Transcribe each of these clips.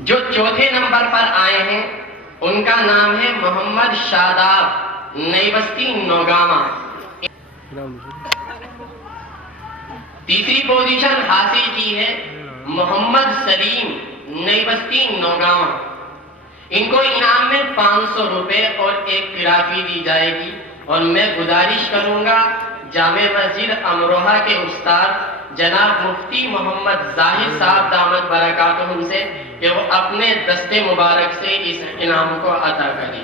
جو چوتھے نمبر پر آئے ہیں ان کا نام ہے محمد شاداب، نئی بستی نوگاواں۔ تیسری پوزیشن حاصل کی ہے محمد سلیم، نئی بستی نوگاواں۔ ان کو انعام میں 500 روپے اور ایک ٹرافی دی جائے گی، اور میں گزارش کروں گا جامع مسجد امروہہ کے استاد جناب مفتی محمد زاہد صاحب دامت برکاتہم سے کہ وہ اپنے دست مبارک سے اس انعام کو عطا کریں۔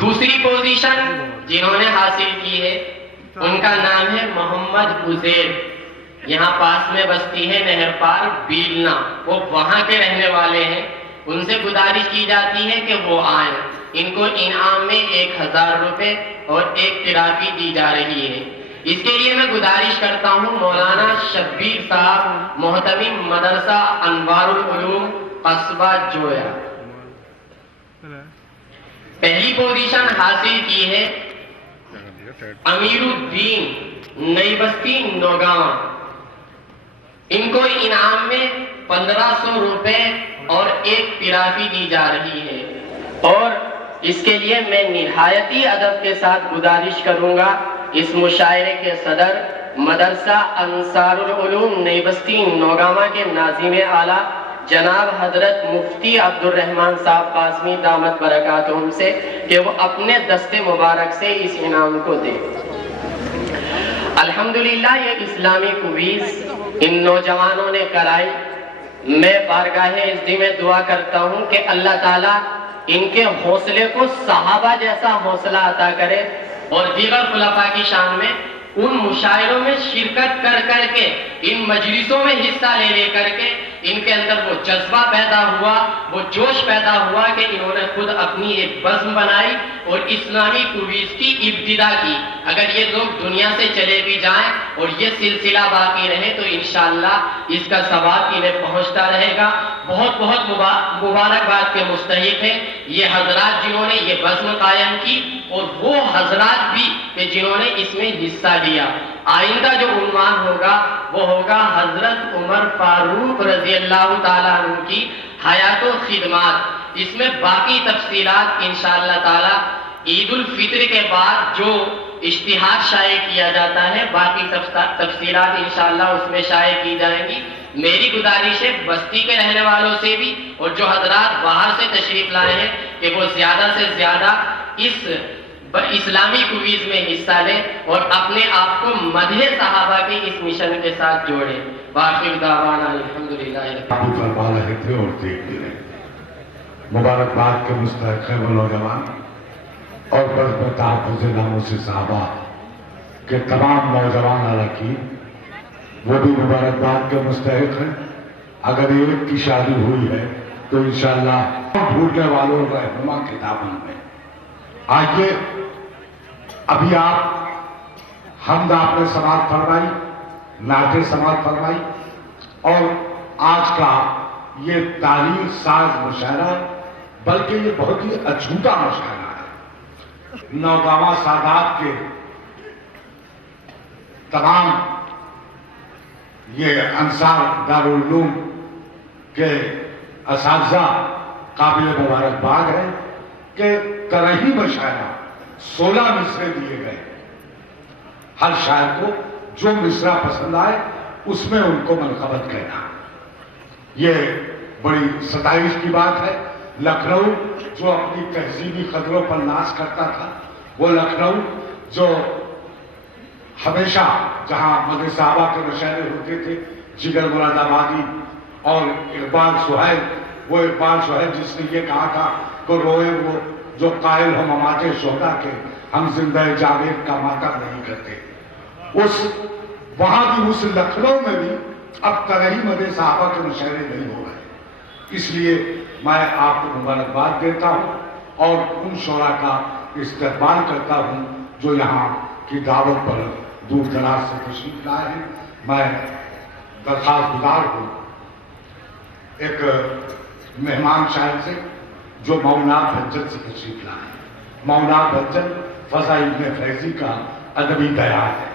دوسری پوزیشن جنہوں نے حاصل کی ہے ان کا نام ہے محمد عزیر، یہاں پاس میں بستی ہے نہر پار بیلنا، وہ وہاں کے رہنے والے ہیں۔ ان سے گزارش کی جاتی ہے کہ وہ آئیں، ان کو انعام میں 1000 روپے اور ایک ٹرافی دی جا رہی ہے۔ اس کے لیے میں گزارش کرتا ہوں مولانا شبیر صاحب، محتمم مدرسہ انوار العلوم قصبہ جویا۔ پہلی پوزیشن حاصل کی ہے امیر الدین، نئی بستی نوگاواں۔ ان کو انعام میں 1500 روپے اور ایک ٹرافی دی جا رہی ہے، اور اس کے لیے میں نہایتی ادب کے ساتھ گزارش کروں گا اس مشاعرے کے صدر مدرسہ انصار العلوم نئی بستی نوگاواں کے ناظم اعلیٰ جناب حضرت مفتی عبد الرحمن صاحب قاسمی دامت برکاتہم سے کہ وہ اپنے دست مبارک سے اس انعام کو دیں۔ الحمدللہ یہ اسلامی کویز ان نوجوانوں نے کرائی۔ میں بارگاہ عزت میں دعا کرتا ہوں کہ اللہ تعالیٰ ان کے حوصلے کو صحابہ جیسا حوصلہ عطا کرے، اور دیگر خلفاء کی شان میں ان مشاعروں میں شرکت کر کر کے، ان مجلسوں میں حصہ لے لے کر کے ان کے اندر وہ جذبہ پیدا ہوا، وہ جوش پیدا ہوا کہ انہوں نے خود اپنی ایک بزم بنائی اور اسلامی کویز کی ابتدا کی۔ اگر یہ لوگ دنیا سے چلے بھی جائیں اور یہ سلسلہ باقی رہے تو انشاءاللہ اس کا ثواب انہیں پہنچتا رہے گا۔ بہت بہت مبارکباد کے مستحق ہیں یہ حضرات جنہوں نے یہ بزم قائم کی، اور وہ حضرات بھی کہ جنہوں نے اس میں حصہ لیا۔ آئندہ جو عنوان ہوگا وہ ہوگا حضرت عمر فاروق رضی اللہ تعالیٰ عنہ کی حیات و خدمات۔ اس میں باقی تفصیلات انشاءاللہ تعالیٰ عید الفطر کے بعد جو اشتہار شائع کیا جاتا ہے، باقی تفصیلات انشاءاللہ اس میں شائع کی جائیں گی۔ میری گزارش ہے بستی کے رہنے والوں سے بھی اور جو حضرات باہر سے تشریف لائے ہیں کہ وہ زیادہ سے زیادہ اس اسلامی کویز میں حصہ لیں اور اپنے آپ کو مدح صحابہ کے اس مشن کے ساتھ جوڑیں۔ وآخر دعوانا الحمدللہ فرما رہے تھے اور دیکھ بھی رہے تھے۔ مبارکباد کے مستحق ہیں وہ نوجوان اور بزم تحفظ ناموس صحابہ کے تمام نوجوان اراکین، وہ بھی مبارکباد کے مستحق ہیں۔ اگر ایک کی شادی ہوئی ہے تو انشاءاللہ بھولنے والوں رہنما کتابوں میں آئیے۔ ابھی آپ حمد آپ نے سماعت فرمائی، نعتیں سماعت فرمائی، اور آج کا یہ تاریخ ساز مشاعرہ بلکہ یہ بہت ہی اچھوٹا مشاعرہ ہے۔ نوگاواں سادات کے تمام یہ انصار دارالعلوم کے اساتذہ قابل مبارکباد ہے کہ ترہی مشاعرہ 16 مصرے دیے گئے۔ ہر شاعر کو جو مصرع پسند آئے اس میں ان کو منقبت کہنا، یہ بڑی ستائش کی بات ہے۔ لکھنؤ جو اپنی تہذیبی قدروں پر ناز کرتا تھا، وہ لکھنؤ جو ہمیشہ جہاں مدح صحابہ کے مشاعرے ہوتے تھے، جگر مراد آبادی اور اقبال سہیل، وہ اقبال سہیل جس نے یہ کہا تھا کہ روئے وہ جو قائل ہو ممات شہداء کے، ہم زندہ جاوید کا ماتم نہیں کرتے۔ وہاں بھی اس لکھنؤ میں بھی اب ترہی مدح صحابہ کے مشاعرے نہیں ہو رہے۔ اس لیے میں آپ کو مبارکباد دیتا ہوں اور ان شعراء کا استقبال کرتا ہوں جو یہاں کی دعوت پر دور دراز سے تشریف لائے ہیں۔ میں درخواست گزار ہوں ایک مہمان شاعر سے جو مولا بھنجن سے تشریف لائے ہیں۔ مولا بھنجن فضا ابن فیضی کا ادبی دیار ہے۔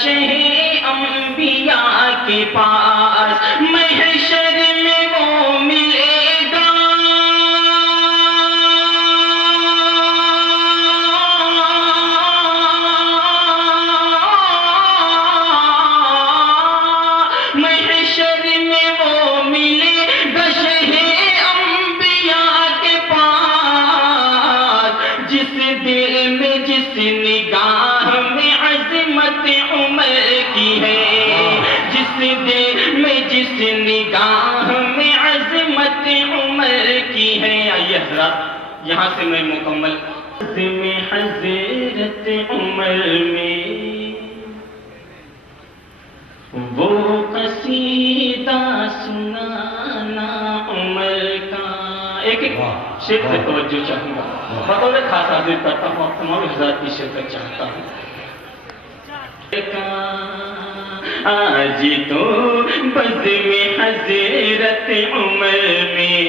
گشہ انبیاء کے پاس محشر میں وہ ملے گا محشر میں وہ ملے گشہ انبیاء کے پاس جس دل میں جس نگاہ میں عظمت عمر کی ہے جس دل میں جس نگاہ میں عظمت عمر کی ہے آئیے حضرات یہاں سے میں مکمل میں حضرت عمر میں وہ قصیدہ سنانا عمر کا ایک شعر پہ توجہ چاہوں گا بطور خاص حاضر کرتا ہوں اور تمام حضرات کی شرکت چاہتا ہوں آج تو بزم حضرت عمر میں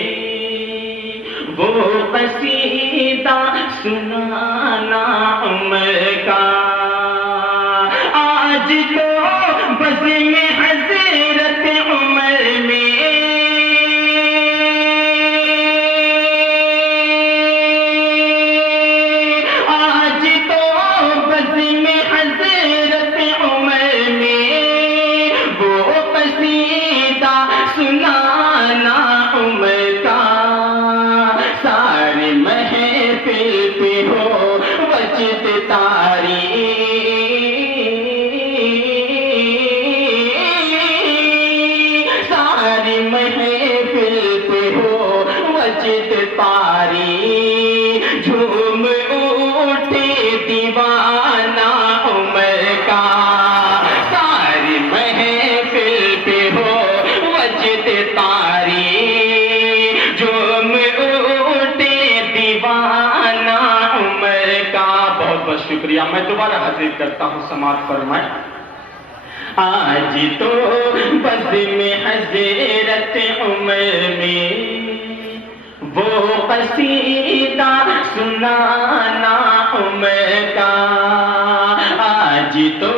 وہ قصیدہ سنانا عمر کا آج تو بزم حضرت عمر میں آج تو بزم حضرت عمر میں وہ قصیدہ سنانا عمر کا سارے محفل پہ ہو وجد تاری ساری محفل پہ ہو وجد تاری جھوم اٹھے دیوانہ عمر کا ساری محفل پہ ہو وجد تاری جھوم اٹھے دیوانہ عمر کا بہت بہت شکریہ میں دوبارہ حاضر کرتا ہوں سماعت فرمائیں آج تو بزم حضرت عمر میں وہ قصیدہ سنانا عمر کا آج تو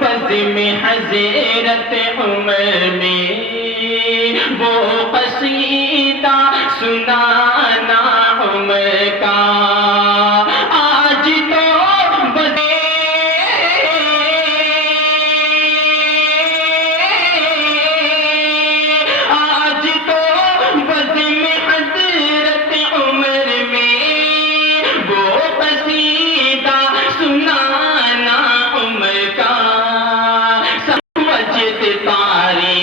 بزم حضرت عمر میں وہ قصیدہ سنانا عمر کا آج تو آج تو بزم حضرت عمر میں وہ قصیدہ سنانا عمر کا وجد تاری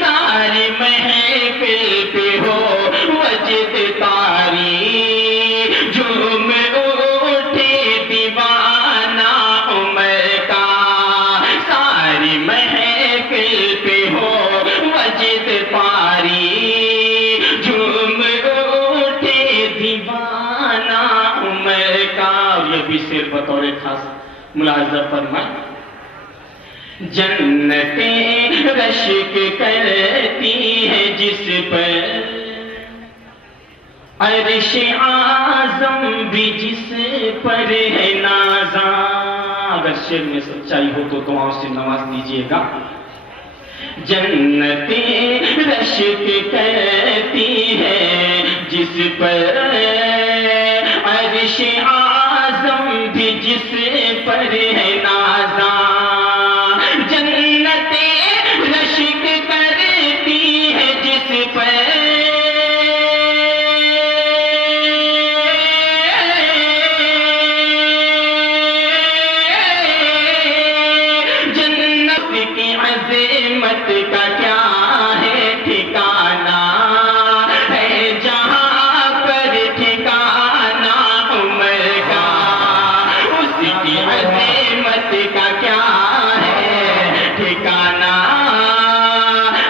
ساری محفل پہ ہو وجد تاری جھوم اٹھے دیوانہ عمر کا ساری محفل پہ ہو وجد تاری جھوم اٹھے دیوانہ عمر کا یہ بھی صرف بطور خاص ملاحظہ فرمائیں جنتیں رشک کرتی ہے جس پر عرش اعظم بھی جس پر ہے نازاں اگر شعر میں سچائی ہو تو دعاؤں سے نواز دیجیے گا جنتیں رشک کرتی ہے جس پر عرش اعظم بھی جس پر ہے نازاں جنتیں رشک کرتی ہے جس پر جنت کی عظمت کا کیا ہے ٹھکانہ ہے جہاں پر ٹھکانہ عمر کا اس کی عظمت کا کیا ہے ٹھکانہ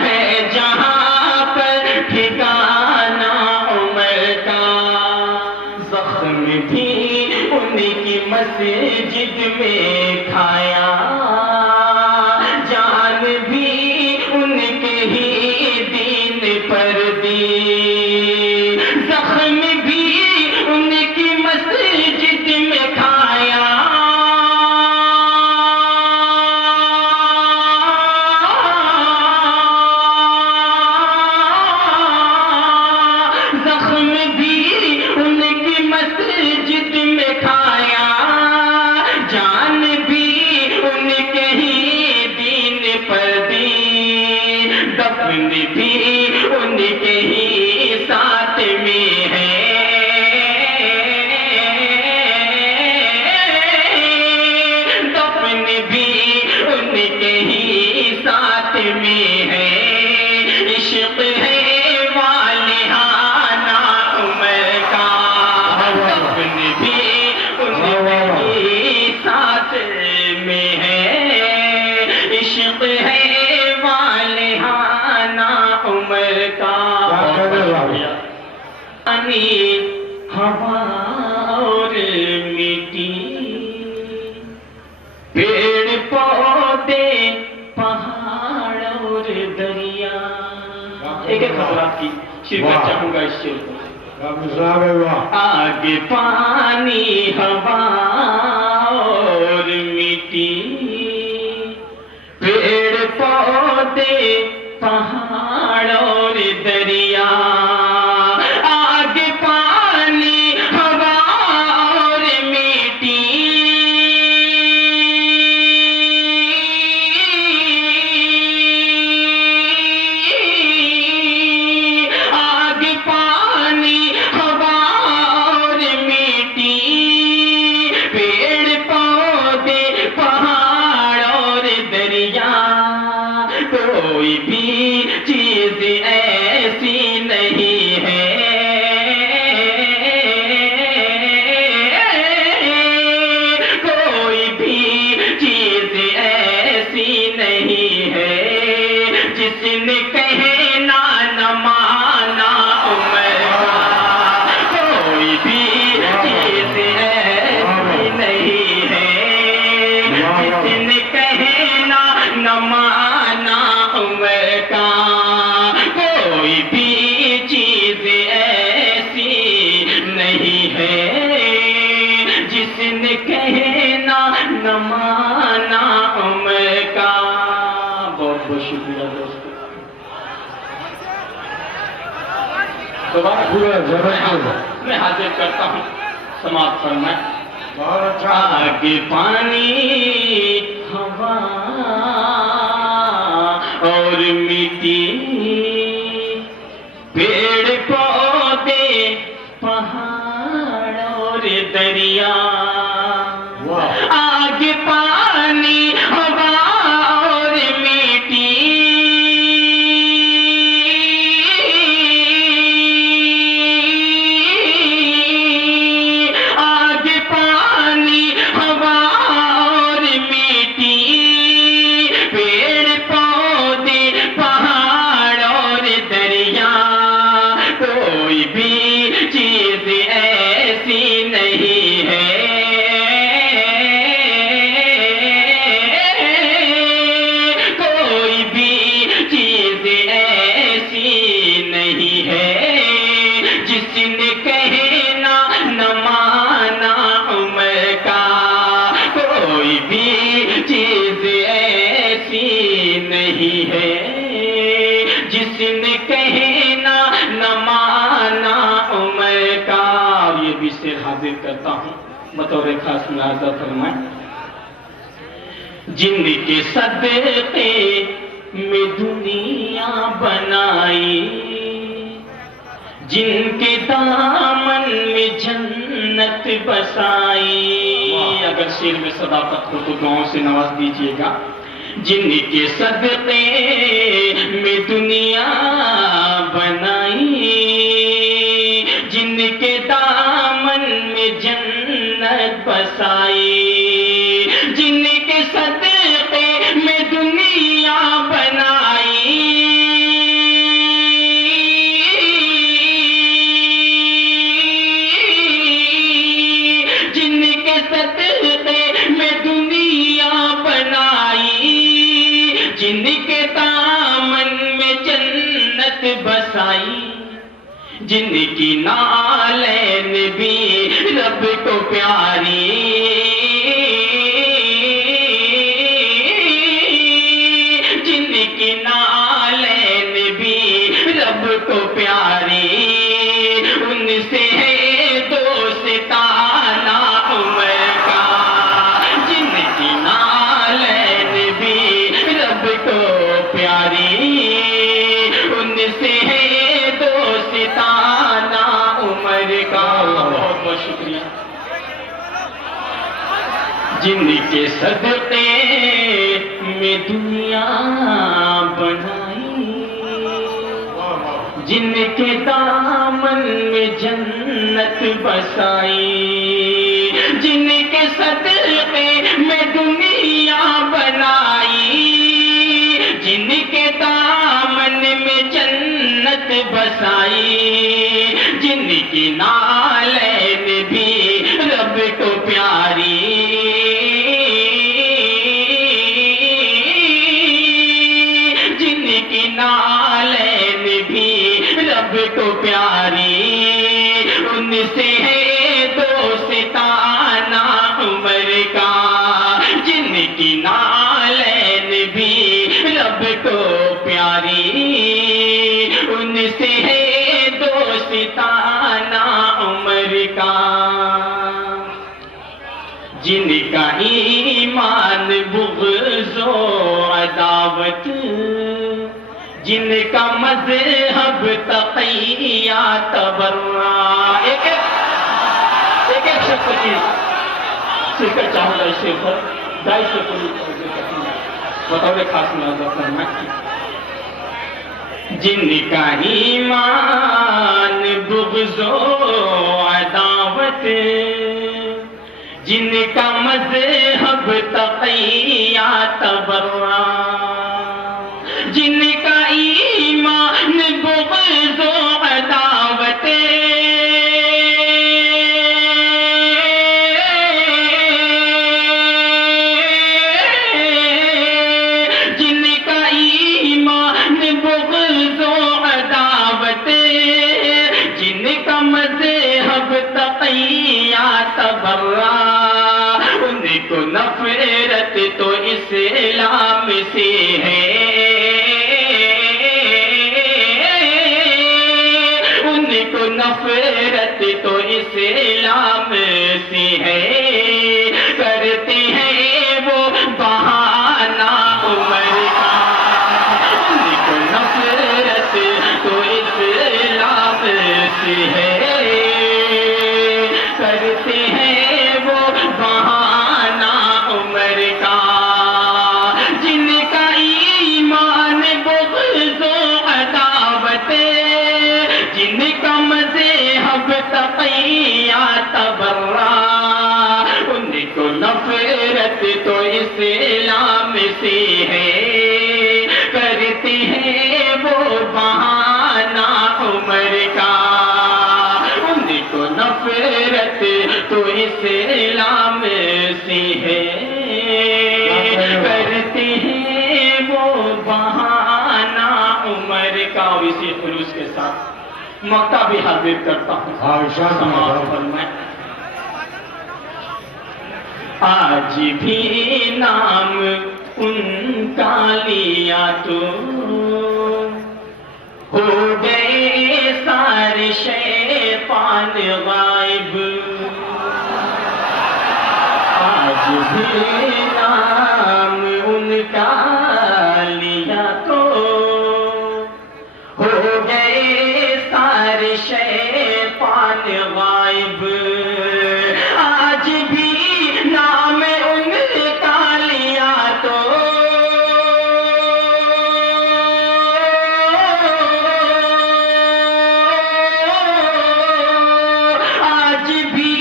ہے جہاں پر ٹھکانہ عمر کا زخم بھی ان کی مسجد میں کھایا جان بھی ان کے ہی دین پر دی زخم بھی ان کی مسجد دفن بھی ان کے ہی ساتھ میں ہے، دفن بھی ان کے ہی ساتھ میں ہے، عشق ہے والہانہ عمر کا، دفن بھی ان کے ہی ساتھ میں ہے، عشق ہے والہانہ عمر کا۔ پانی ہوا اور مٹی، پیڑ پودے پہاڑ اور دریا، ایک ایک خبر آپ کی شرکت چاہوں گا اس شعر کو۔ آگ پانی ہوا اور مٹی، پیڑ پودے پہاڑ اور دریا، آگ پانی ہوا اور مٹی، آگ پانی ہوا اور مٹی، پیڑ پودے پہاڑ اور دریا، کوئی بھی چیز ایسی نہیں ہے، کوئی بھی چیز ایسی نہیں ہے، جس نے کہنا نہ مانا عمر کا، کوئی بھی چیز ایسی نہیں ہے، جس نے کہنا نہ مانا عمر کا، کوئی بھی چیز ایسی نہیں ہے، جس نے کہنا نہ مانا عمر کا۔ بہت بہت شکریہ دوستو۔ میں حاضر کرتا ہوں سماعت فرمائیں۔ آگ پانی ہوا اور مٹی، پیڑ پودے پہاڑ اور دریا، آگ پانی ہوا اور مٹی، آگ پانی ہوا اور مٹی، پیڑ پودے پہاڑ اور دریا، کوئی بھی چیز ایسی نہیں ہے، کوئی بھی چیز ایسی نہیں ہے، جس نے کہنا نہ مانا عمر کا، کوئی بھی چیز ایسی نہیں ہے، جس نے کہنا نہ مانا عمر کا۔ اور یہ بھی شعر حاضر کرتا ہوں بطور خاص ملاحظہ فرمائیں۔ جن کے صدقے میں دنیا بنائی، جن کے دامن میں جنت بسائی، اگر شعر میں صداقت ہو تو دعاؤں سے نواز دیجیے گا۔ جن کے صدقے میں دنیا بنائی، جن کے دامن میں جنت بسائی، جن کے صدقے میں دنیا بنائی، جن کے صدقے میں دنیا بنائی، جن کے دامن میں جنت بسائی، جن کی نالین بھی رب کو پیاری، جن کی نالین بھی رب کو پیاری، ان سے ہے دوستانہ عمر کا، جن کی نالین بھی رب کو پیاری، جن کے صدقے میں دنیا بنائی، جن کے دامن میں جنت بسائی، جن کے صدقے میں دنیا بنائی، جن کے دامن میں جنت بسائی، جن کی نالین بھی رب کو پیاری، جن کی نالین بھی رب کو پیاری، ان سے ہے دوستانہ عمر کا، جن کی نالین بھی رب کو پیاری، ان سے ہے دوستانہ عمر کا، جن کا ایمان بغض و عداوت، جن کا مذہب تقیہ تبرع، ایک شخص کی شرکت چاہوں گا اس پر دائش سے کوئی بطور خاص ملاحظہ فرمائیں، جن کا ایمان بغض و عداوت، جن کا مذہب تقیہ تبرع، جن کا ایمان بغض و عداوت، جن کا ایمان بغض و عداوت، جن کا مذہب تقیہ تبرع، ان کو نفرت تو اسلام سے ہے، ان کو نفرت تو اسلام سے ہے، کرتے ہیں وہ بہانہ عمر کا، ان کو نفرت تو اسلام سے ہے، کرتے ہیں وہ بہانہ عمر کا، جن کا ایمان بغض و عداوت، جن کا مذہب تقیہ تبرع، ان کو نفرت تو اسلام سے ہے، کرتے ہیں وہ بہانہ عمر کا، ان کو نفرت تو اسلام سے ہے، کرتے ہیں وہ بہانہ عمر کا۔ اور اسی خلوص کے ساتھ مکہ بھی حاضر کرتا ہوں، سماعت فرمائیں۔ آج بھی نام ان کا لیا تو ہو گئے سارے شیطان غائب، آج بھی نام ان کا لیا تو ہو گئے سارے شیطان غائب، آج بھی نام ان کا لیا تو آج بھی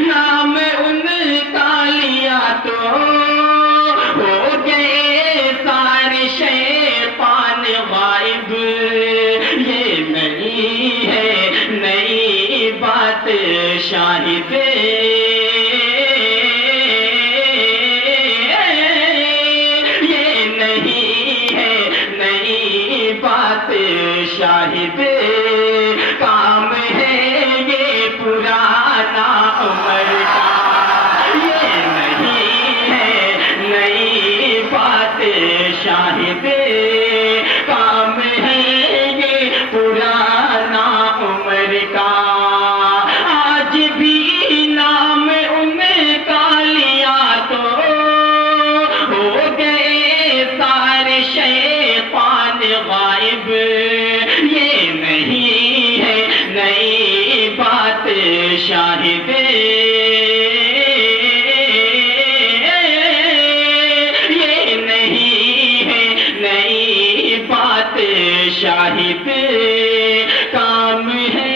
نام ان کا لیا تو ہو گئے سارے شیطان غائب، یہ نہیں ہے نئی بات شاہد، یہ نہیں ہے نئی بات شاہد، کام ہے یہ پرانا عمر کا، یہ نہیں ہے نئی بات شاہد، کام ہے یہ پرانا عمر کا، آج بھی نام ان کا لیا تو ہو گئے سارے شیطان غائب، یہ نہیں ہے نئی بات شاہد، شاہد کام ہے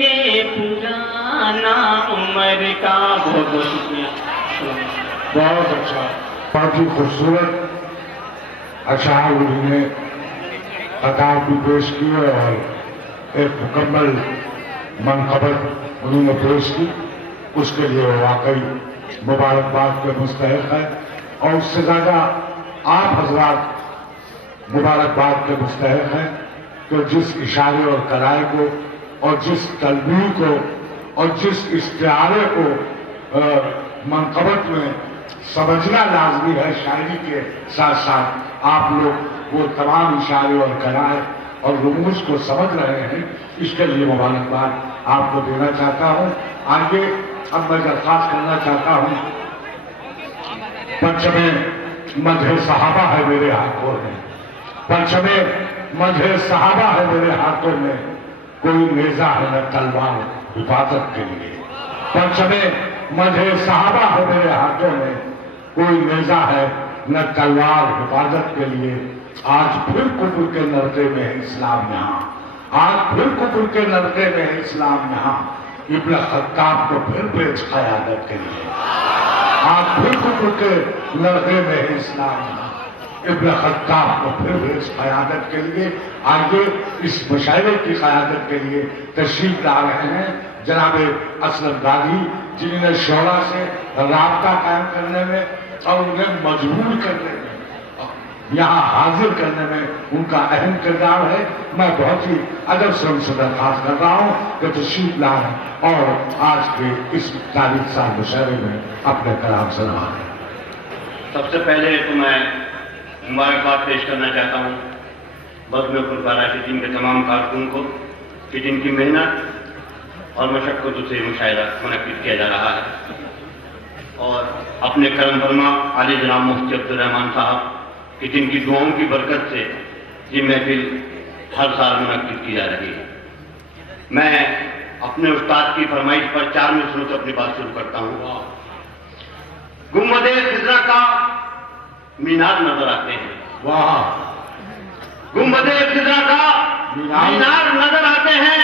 یہ پرانا عمر کا. بہت بہت شکریہ. بہت اچھا، بہت ہی خوبصورت اشعار انہوں نے خطاب بھی پیش کیے اور ایک مکمل منقبت انہوں نے پیش کی. اس کے لیے واقعی مبارکباد کے مستحق ہے، اور اس سے زیادہ آپ حضرات مبارکباد کے مستحق ہیں کہ جس اشارے اور کرائے کو اور جس تلبیہ کو اور جس استعارے کو منقبت میں سمجھنا لازمی ہے، شاعری کے ساتھ ساتھ آپ لوگ وہ تمام اشارے اور کرائے اور رموز کو سمجھ رہے ہیں. اس کے لیے مبارکباد آپ کو دینا چاہتا ہوں. آگے اب میں درخواست کرنا چاہتا ہوں، پرچم مدح صحابہ ہے میرے ہاتھوں میں، پرچم مدح صحابہ ہے میرے ہاتھوں میں، کوئی نیزہ ہے نہ تلوار حفاظت کے لیے. پرچم مدح صحابہ ہے میرے ہاتھوں میں، کوئی نیزہ ہے نہ تلوار حفاظت کے لیے. آج پھر کفر کے نرقے میں ہے اسلام یہاں، آج پھر کفر کے نرقے میں ہے اسلام یہاں. ابن خطاب کو پھر بیچ قیادت کے لیے. آج پھر کفر کے نرقے میں ہے اسلام یہاں، ابن خطاب کو پھر بیچ قیادت کے لیے. آگے اس مشاعرے کی قیادت کے لیے تشریف لا رہے ہیں جناب اسلم غازی، جنہوں نے شعراء سے رابطہ قائم کرنے میں اور انہیں مجبور کرنے میں، یہاں حاضر کرنے میں ان کا اہم کردار ہے. میں بہت ہی ادب سے ان سے درخواست کر رہا ہوں کہ تشریف لائیں اور آج کے اس تاریخ سال مشاعرے میں اپنے کلام سے نوازیں. سب سے پہلے تو میں مبارکباد پیش کرنا چاہتا ہوں بزم خلفاء راشدین کے تمام کارکن کو کہ جن کی محنت اور مشقتوں سے مشاعرہ منعقد کیا جا رہا ہے، اور اپنے کرم فرما عالی جناب مفتی عبدالرحمان صاحب کہ جن کی دعاؤں کی برکت سے یہ محفل ہر سال منعقد کی جا رہی ہے. میں اپنے استاد کی فرمائش پر 4 مصروں سے اپنی بات شروع کرتا ہوں. گنبد خضرا کا مینار نظر آتے ہیں، واہ، گنبد خضرا کا مینار نظر آتے ہیں.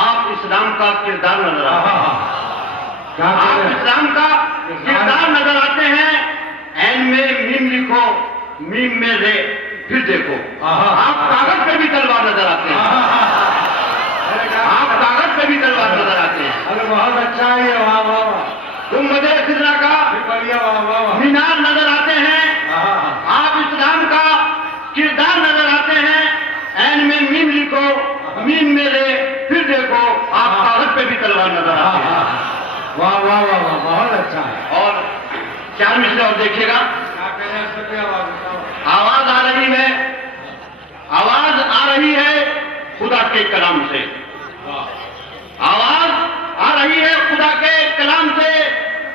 آپ اسلام کا کردار نظر آتے ہیں، آپ اسلام کا کردار نظر آتے ہیں. این میں میم لکھو، میم میں رے، پھر دیکھو. آپ کاغذ پہ بھی تلوار نظر آتے ہیں، آپ کاغذ پہ بھی تلوار نظر آتے ہیں. ارے بہت اچھا ہے، واہ واہ واہ، گنبد خضرا کا بڑھیا، واہ واہ واہ. مینار نظر آتے ہیں، آپ اسلام کا کردار نظر آتے ہیں. این میں میم لکھو، میم میں رے، پھر دیکھو. آپ کاغذ پہ بھی تلوار نظر آتے ہیں. واہ واہ واہ واہ، بہت اچھا ہے. اور 4 مصرے اور دیکھیے گا. آواز آ رہی ہے، آواز آ رہی ہے خدا کے کلام سے، آواز آ رہی ہے خدا کے کلام سے.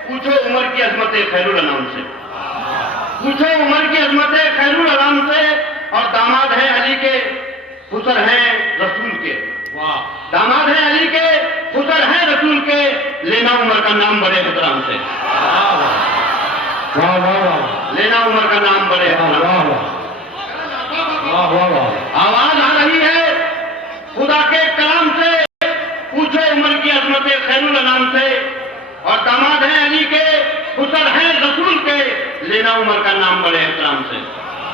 پوچھو عمر کی عظمت خیر الانام سے، پوچھو عمر کی عظمت خیر الانام سے. اور داماد ہیں علی کے، خسر ہیں رسول کے. داماد ہیں علی کے، خسر ہیں رسول کے. لینا عمر کا نام بڑے احترام سے، واہ واہ واہ، لینا عمر کا نام بڑے احترام سے. آواز آ رہی ہے خدا کے کلام سے، پوچھو عمر کی عظمت خیر الانام سے. اور داماد ہیں علی کے، خسر ہیں رسول کے. لینا عمر کا نام بڑے احترام سے.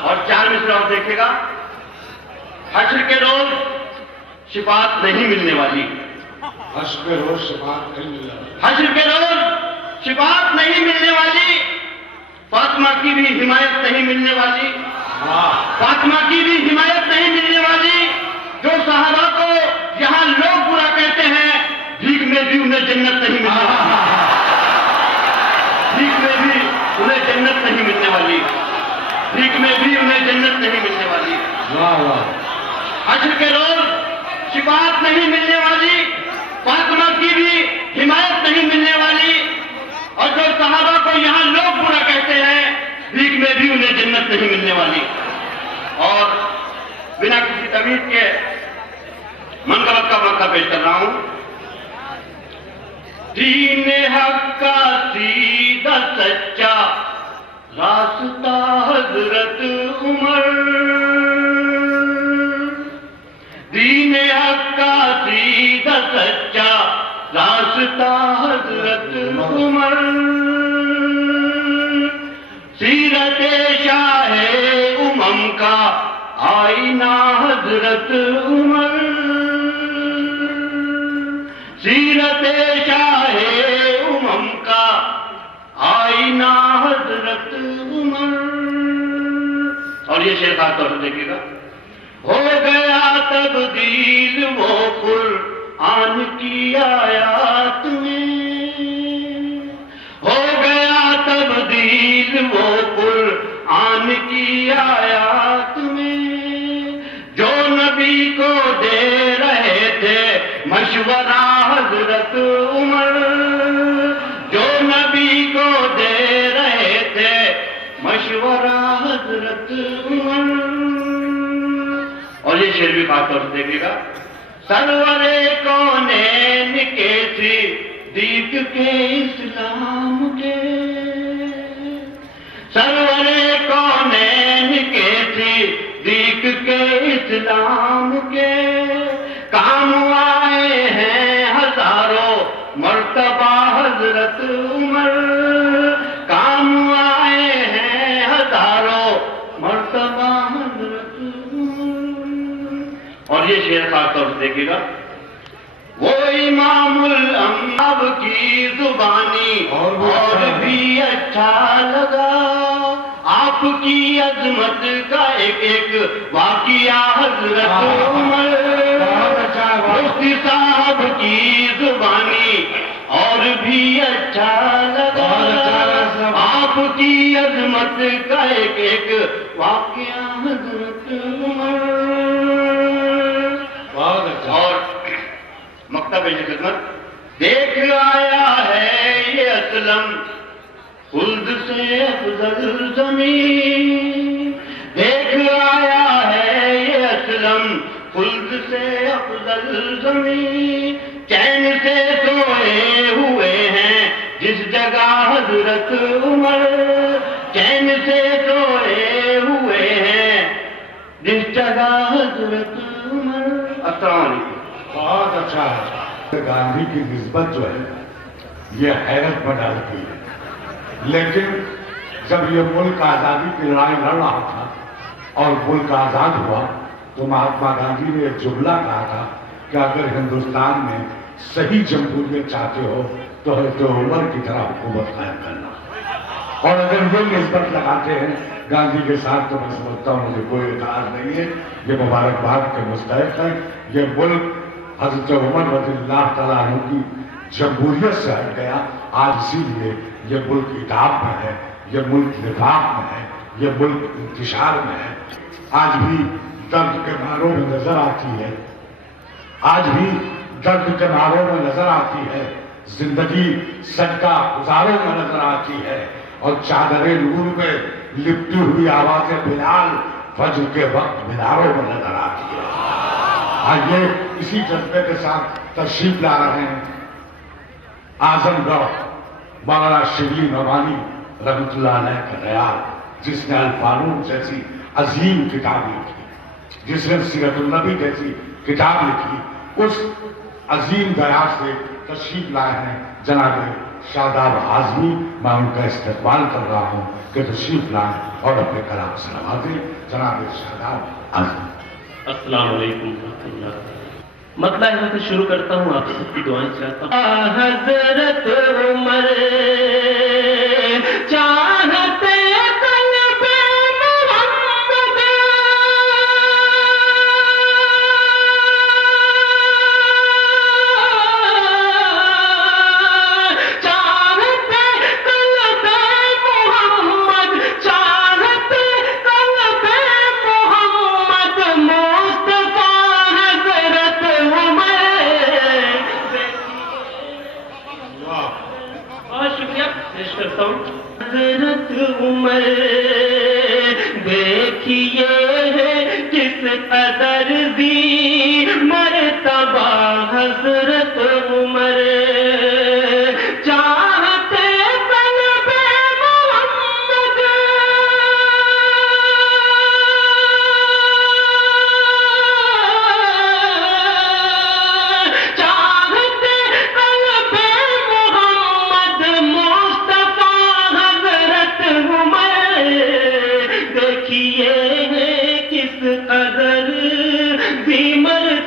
اور 4 مصرے اور دیکھے گا. حشر کے روز شفاعت نہیں ملنے والی، حشر کے روز شفاعت نہیں ملنے والی، حشر کے روز شفاعت نہیں ملنے والی. فاطمہ کی بھی حمایت نہیں ملنے والی، فاطمہ کی بھی حمایت نہیں ملنے والی. جو صحابہ کو یہاں لوگ برا کہتے ہیں، بھیک میں بھی انہیں جنت نہیں ملنے والی، بھیک میں بھی انہیں جنت نہیں ملنے والی، بھیک میں بھی انہیں جنت نہیں ملنے والی. واہ واہ. حشر کے روز شفاعت نہیں ملنے والی، فاطمہ کی بھی حمایت نہیں ملنے والی. اور جو صحابہ کو یہاں لوگ برا کہتے ہیں، بھیک میں بھی انہیں جنت نہیں ملنے والی. اور بنا کسی تمیز کے منقبت کا موقع پیش کر رہا ہوں. دین حق کا سیدھا سچا راستہ حضرت عمر، سیدھا سچا راستہ حضرت عمر، سیرت شاہ امم کا آئینہ حضرت عمر، سیرت شاہ امم کا آئینہ حضرت عمر۔ اور یہ شعر خاص طور سے دیکھیے گا، ہو گیا تبدیل وہ قرآن کی آیات میں، ہو گیا تبدیل وہ قرآن کی آیات میں، جو نبی کو دے رہے تھے مشورہ حضرت عمر، جو نبی کو دے رہے تھے مشورہ حضرت عمر۔ اور یہ شعر بھی خاص طور سے دیکھیے گا، سرور کونین کے صدیق کے اسلام کے، سرور کونین کے صدیق کے اسلام کے، کام آئے ہیں ہزاروں مرتبہ حضرت عمر، کام آئے ہیں ہزاروں مرتبہ حضرت عمر۔ اور یہ شعر خاص طور سے دیکھیے گا، وہ امام الانبیاء کی زبانی اور بھی اچھا لگا، آپ کی عظمت کا ایک ایک واقعہ حضرت عمر، مفتی صاحب کی زبانی اور بھی اچھا لگا، آپ کی عظمت کا ایک ایک واقعہ حضرت عمر۔ اور مکتب خدمت، دیکھ آیا ہے یہ اسلم خلد سے افضل زمین، دیکھ آیا ہے یہ اسلم خلد سے افضل زمین، چین سے سوئے ہوئے ہیں جس جگہ حضرت عمر، چین سے سوئے ہوئے ہیں جس جگہ حضرت عمر۔ السلام علیکم۔ بہت اچھا ہے، گاندھی کی نسبت جو ہے یہ حیرت میں ڈالتی ہے، لیکن جب یہ ملک آزادی کی لڑائی لڑ رہا تھا اور ملک آزاد ہوا تو مہاتما گاندھی نے ایک جملہ کہا تھا کہ اگر ہندوستان میں صحیح جمہوریت چاہتے ہو تو حضرت عمر کی طرح حکومت قائم کرنا، اور اگر یہ نسبت لگاتے ہیں گاندھی کے ساتھ تو میں سمجھتا ہوں مجھے کوئی اعتراض نہیں ہے، یہ مبارکباد کے مستحق ہے۔ یہ ملک حضرت عمر رضی اللہ تعالیٰ عنہ کی جمہوریت سے ہٹ گیا، آج اسی لیے یہ ملک اتحاد میں ہے، یہ ملک نفاق میں ہے، یہ ملک انتشار میں ہے۔ آج بھی درد کے ماروں میں نظر آتی ہے، آج بھی درد کے ماروں میں نظر آتی ہے، زندگی صدقہ گزاروں میں نظر آتی ہے، اور چادر نور میں لپٹی ہوئی آواز بلال فجر کے وقت میناروں میں نظر آتی ہے۔ آئیے اسی جذبے کے ساتھ تشریف لا رہے ہیں اعظم گڑھ مولانا شبلی نعمانی رحمۃ اللہ علیہ کا خیال، جس نے الفاروق جیسی عظیم کتاب لکھی، جس نے سیرت النبی جیسی کتاب لکھی، اس عظیم دیا سے تشریف لائے ہیں جناب شاداب اعظمی۔ میں ان کا استقبال کر رہا ہوں کہ تشریف لائیں اور اپنے کلام سے نوازیں جناب شاداب اعظمی۔ السلام علیکم ورحمۃ اللہ۔ مطلع یہاں سے شروع کرتا ہوں، آپ سب کی دعائیں چاہتا ہوں۔ حضرت عمر چاہتے قلب محمد، چاہتے قلب محمد، چاہتے قلب محمد، مصطفیٰ حضرت عمر۔ بہت شکریہ۔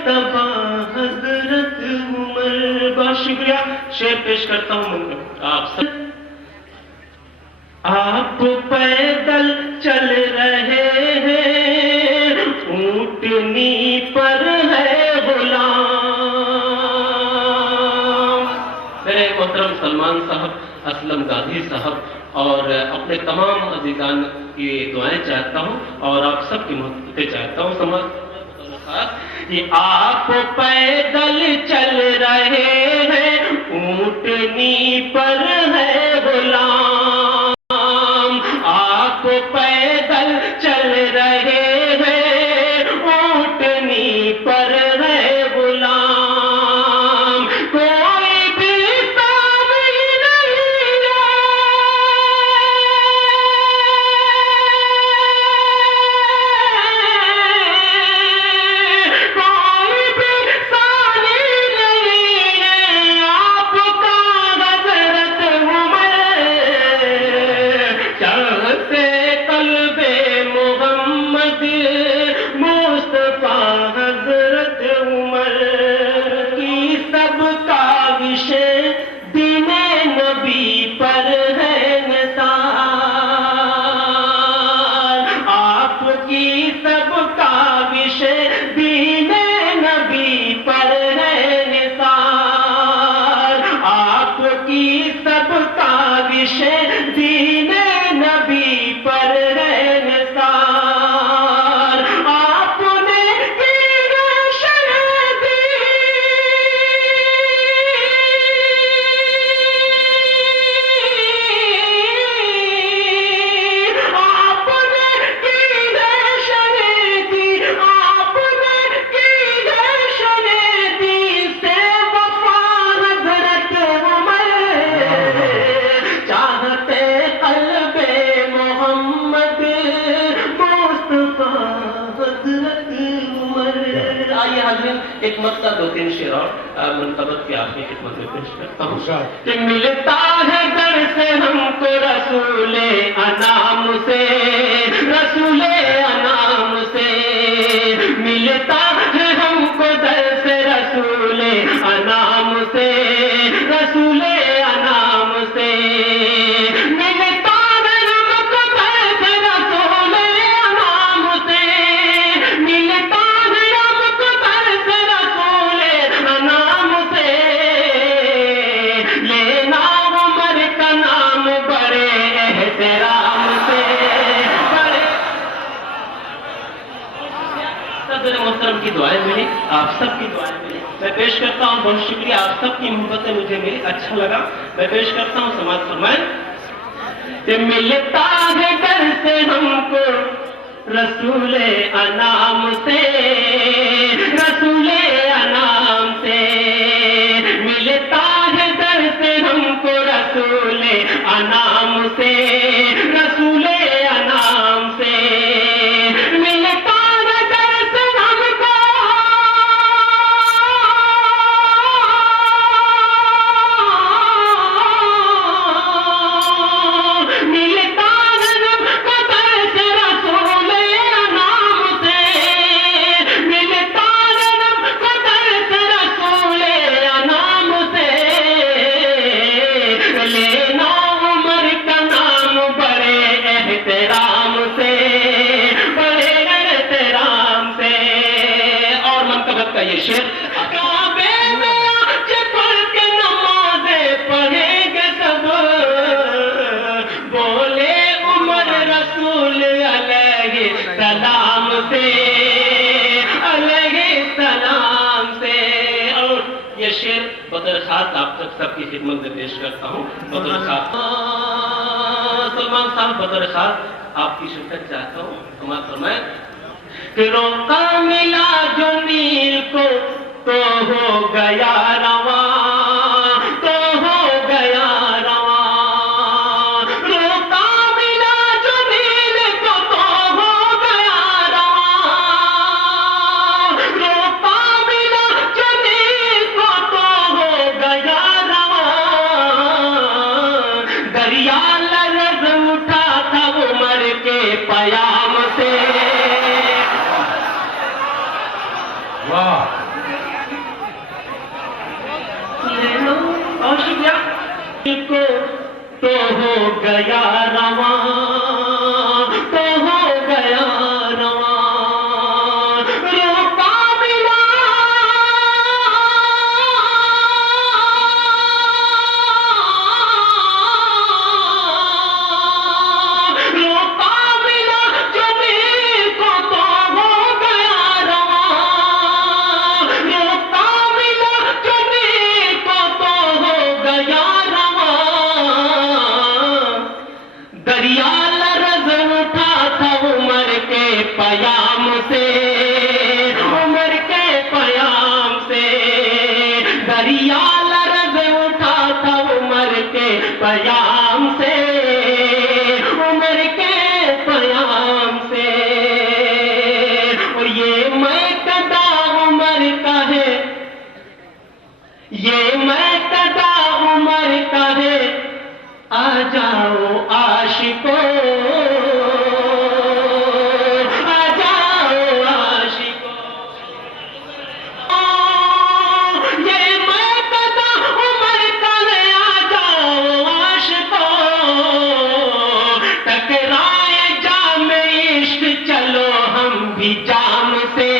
مرتبہ حضرت عمر. بہت شکریہ. شعر پیش کرتا ہوں آپ سب. آپ پیدل چل رہے ہیں, اونٹنی پر ہے غلام. میرے محترم سلمان صاحب, اسلم غازی صاحب اور اپنے تمام عزیزان کی دعائیں چاہتا ہوں اور آپ سب کی محبتیں چاہتا ہوں. یہ آپ پیدل چل رہے ہیں, اونٹنی پر ہے غلام. آپ پیدل چل رہے ہیں, اونٹنی پر ہے غلام. کوئی بھی سامنے نہیں ہے, کوئی بھی ثانی نہیں ہے آپ کا حضرت عمر. چاہتے قلب محمد مصطفیٰ حضرت عمر کی سب کاوش دین نبی پر ہے نثار. آپ کی سب کاوش دین نبی پر ہے نثار. آپ کی سب کاوش دین نبی پر ہے نثار. آپ نے کی روشن دی, آپ نے کی روشن دی, آپ نے کی روشن دی سے وفا حضرت عمر. چاہتے قلب محمد مصطفیٰ حضرت عمر. آئیے حاضرین, ایک مرتبہ دو تین شعر اور منقبت کی آپ کی خدمت میں پیش کرتا ہوں. کہ ملتا ہے در سے ہم کو رسول انام سے, رسول انام سے. ملتا ہے ہم کو در سے رسول انام سے, رسول انام سے. ملتا ہے ہم کو در سے رسول انام سے, ملتا ہے ہم کو در سے رسول انام سے. لینا عمر کا نام بڑے احترام سے, بڑے صدر محترم کی دعائیں ملی, آپ سب کی دعائیں ملی. میں پیش کرتا ہوں, بہت شکریہ, آپ سب کی محبتیں مجھے ملی, اچھا لگا. میں پیش کرتا ہوں, سماعت فرمائیں. کہ ملتا ہے در سے ہم کو رسول انعام سے, رسول انعام سے. ملتا ہے در سے ہم کو رسول انعام سے, رسول انعام سے. ملتا ہے در سے ہم کو ملتا ہے ہم کو در سے رسول انعام سے. ملتا ہے ہم کو در سے رسول انعام سے. لینا عمر کا نام بڑے احترام سے, بڑے احترام سے. اور منقبت کا یہ شعر. کعبے میں آج پڑھ کے نمازیں پڑھیں گے سب, بولے عمر رسول علیہ السلام سے, علیہ السلام سے. اور یہ شعر بدر خاص آپ تک سب کی خدمت میں پیش کرتا ہوں. بدر خاص سلمان صاحب, بدر خاص آپ کی شرکت چاہتا ہوں. سماعت فرمائیں. کہ روکا ملا جو نیل کو تو ہو گیا رواں, تو ہو گیا رواں. روکا ملا جو نیل کو تو ہو گیا رواں, روکا ملا جو نیل کو تو ہو گیا رواں. دریا لرز اٹھا تھا عمر کے پیام سے. واہ بہت شکریہ کو تو ہو گیا رواں تو ہو گیا رواں روکا ملا روکا ملا جمیل کو تو ہو گیا رواں روکا ملا جمیل کو تو ہو گیا دریا لرز اٹھا تھا عمر کے پیام سے عمر کے پیام سے دریا لرز اٹھا تھا عمر کے پیام سے عمر کے پیام سے اور یہ میں قدا عمر کا ہے یہ میں قدا عمر کا ہے آ جاؤ عاشقو آ جاؤ عاشقو یہ میں قدا عمر کا ہے آ جاؤ عاشقو ٹکرائے جام عشق چلو ہم بھی جام سے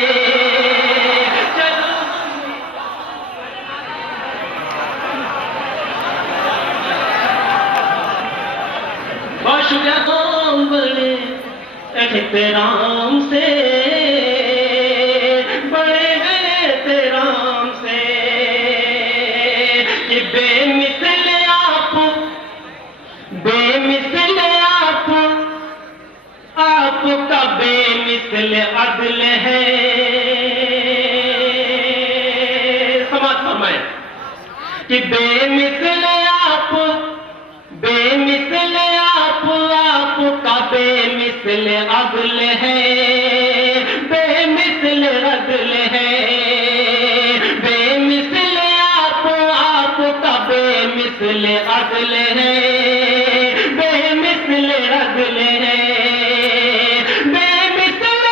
بڑے احترام سے بڑے احترام سے کہ بے مثل آپ کا بے مثل عدل ہے سمجھ فرمائیں کہ بے مثل آپ کا بے مثل عدل ہے بے مثل عدل ہے بے مثل آپ کا بے مثل عدل ہے بے مثل عدل ہے بے مثل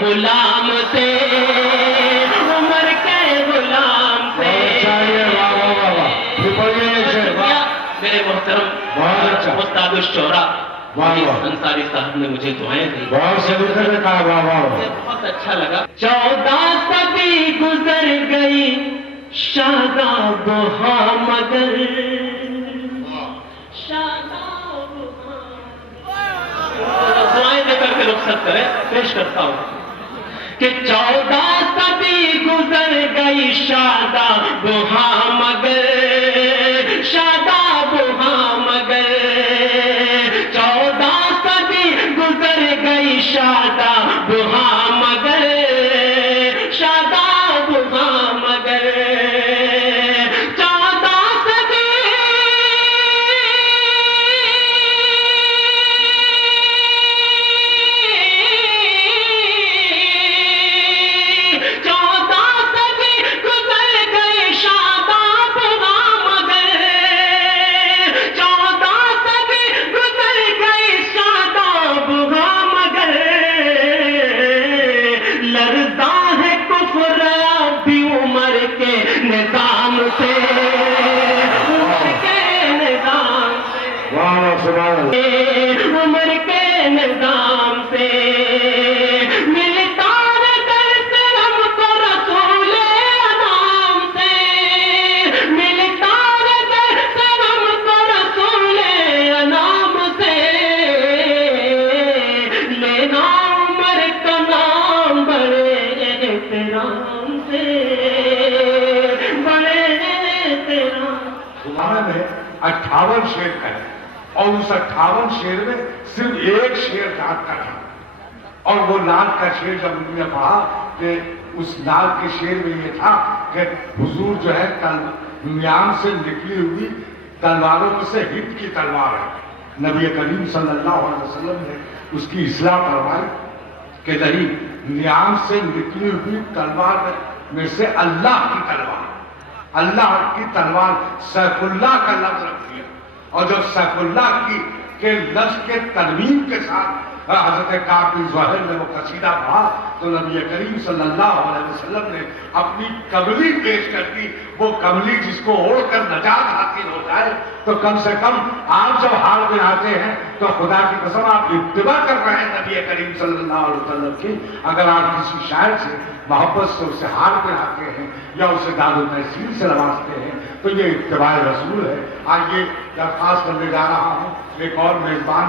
غلام سے عمر کے غلام سے میرے محترم استاد الشعراء انصاری صاحب نے مجھے دعائیں دی بہت اچھا لگا 14 صدی گزر گئی شاداب ہاں مگر دعائیں دے کر کے رخصت کریں پیش کرتا ہوں کہ 14 صدی گزر گئی شاداب ہاں مگر شاداب ہاں مگر 14 صدی گزر گئی شاداب ہاں مگر شاداب ہاں مگر 14 صدی 14 صدی گزر گئی شاداب ہاں مگر 14 صدی گزر گئی شاداب ہاں مگر لرزاں ہے کفر اب بھی عمر کے نظام سے عمر کے نظام سے عمر کے نظام سے ملتا ہے درس ہم کو رسول انام سے ملتا ہے درس ہم کو رسول انام سے لینا عمر کا نام بڑے احترام سے بڑے احترام تمہارے میں 58 شعر کا ہے اور اس 58 شعر میں صرف ایک شعر رات کا تھا اور وہ نعت کا شعر جب انہوں نے پڑھا کہ اس نعت کے شعر میں یہ تھا کہ حضور جو ہے میان سے نکلی ہوئی تلواروں میں سے ہند کی تلوار ہے. نبی کریم صلی اللہ علیہ وسلم نے اس کی اصلاح فرمائی کہ نہیں، نیام سے نکلی ہوئی تلوار میں سے اللہ کی تلوار، اللہ کی تلوار، سیف اللہ کا لفظ رکھ دیا. اور جب سیف اللہ کی کے لفظ کے ترمیم کے ساتھ حضرت کعب بن زہیر نے وہ قصیدہ پڑھا تو نبی کریم صلی اللہ علیہ وسلم نے اپنی کملی پیش کر دی. وہ کملی جس کو اوڑھ کر نجات حاصل ہو جائے تو کم سے کم آپ جب حال میں آتے ہیں تو خدا کی قسم آپ اتباع کر رہے ہیں نبی کریم صلی اللہ علیہ وسلم کی. اگر آپ کسی شاعر سے محبت سے اسے حال میں آتے ہیں یا اسے داد و تحصیل سے نوازتے ہیں تو یہ اتباع رسول ہے. آئیے درخواست کرنے جا رہا ہوں ایک اور میزبان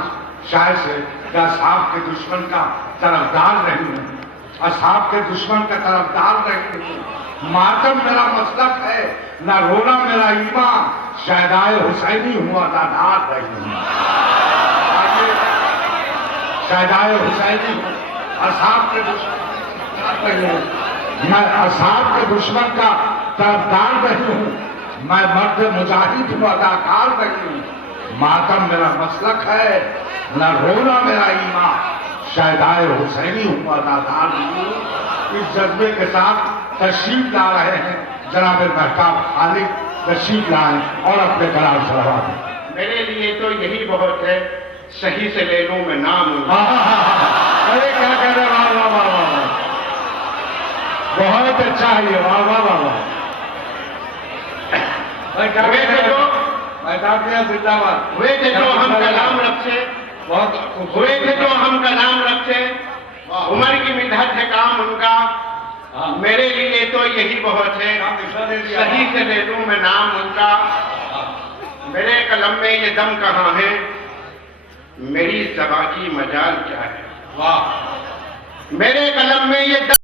شاعر سے کہ اصحاب کے دشمن کا طرفدار نہیں ہوں، اصحاب کے دشمن کا طرفدار نہیں ہوں. ماتم میرا مسلک ہے، نہ رونا میرا ایمان، شہدائے حسینی ہوں عزادار نہیں ہوں. شہدائے حسینی ہوں، اصحاب کے دشمن نہیں ہوں، میں اصحاب کے دشمن کا طرفدار نہیں ہوں، میں مرد مجاہد ہوں اداکار نہیں ہوں. ماتم میرا مسلک ہے، نہ رونا میرا ایمان، شہدائے حسینی ہوں عزادار نہیں ہوں. اس جذبے کے ساتھ تشریف لا رہے ہیں جناب مہتاب خالد، تشریف لائیں اور اپنے کلام صلوات دیں. میرے لیے تو یہی بہت ہے، صحیح سے لے لوں میں نام. ارے کیا کہہ رہے، واہ واہ واہ واہ، بہت اچھا ہے یہ، واہ واہ واہ واہ. ہوئے تھے جو ہم کلام رب سے، ہوئے تھے جو ہم کلام رب سے، عمر کی مدحت ہے کام ان کا. میرے لیے تو یہی بہت ہے، صحیح سے لے لوں میں نام ان کا. میرے قلم میں یہ دم کہاں ہے، میری زبان کی مجال کیا ہے. میرے قلم میں یہ دم